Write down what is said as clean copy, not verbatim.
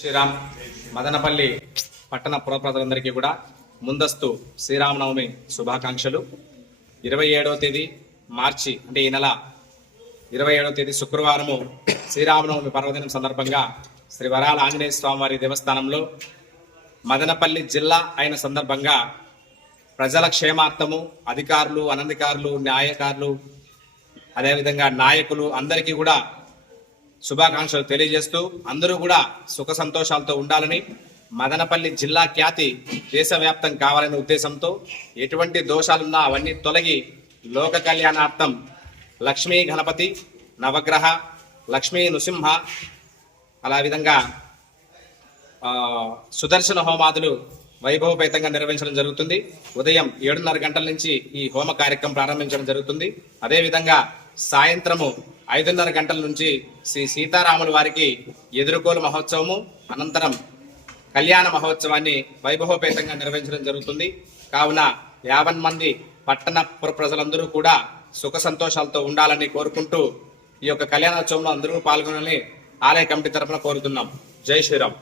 శ్రీరామ్ మదనపల్లి పట్టణ పుర ప్రజలందరికీ కూడా ముందస్తు శ్రీరామనవమి శుభాకాంక్షలు. 27వ తేదీ మార్చి అంటే ఈ నెల 27వ తేదీ శుక్రవారము శ్రీరామనవమి పర్వదినం సందర్భంగా శ్రీ వరాల ఆంజనేయ స్వామివారి దేవస్థానంలో మదనపల్లి జిల్లా అయిన సందర్భంగా ప్రజల క్షేమార్థము అధికారులు, అనధికారులు, న్యాయకారులు, అదేవిధంగా నాయకులు అందరికీ కూడా శుభాకాంక్షలు తెలియజేస్తూ అందరూ కూడా సుఖ సంతోషాలతో ఉండాలని, మదనపల్లి జిల్లా ఖ్యాతి దేశవ్యాప్తం కావాలనే ఉద్దేశంతో ఎటువంటి దోషాలున్నా అవన్నీ తొలగి లోక కళ్యాణార్థం లక్ష్మీ గణపతి, నవగ్రహ, లక్ష్మీ నృసింహ, అలా విధంగా సుదర్శన హోమాదులు వైభవపేతంగా నిర్వహించడం జరుగుతుంది. ఉదయం 7:30 గంటల నుంచి ఈ హోమ కార్యక్రమం ప్రారంభించడం జరుగుతుంది. అదేవిధంగా సాయంత్రము 5:30 గంటల నుంచి శ్రీ సీతారాముల వారికి ఎదురుకోలు మహోత్సవము, అనంతరం కళ్యాణ మహోత్సవాన్ని వైభవపేతంగా నిర్వహించడం జరుగుతుంది. కావున 50 మంది పట్టణ ప్రజలందరూ కూడా సుఖ సంతోషాలతో ఉండాలని కోరుకుంటూ ఈ యొక్క కళ్యాణోత్సవంలో అందరూ పాల్గొనాలని ఆలయ కమిటీ తరఫున కోరుతున్నాం. జై శ్రీరామ్.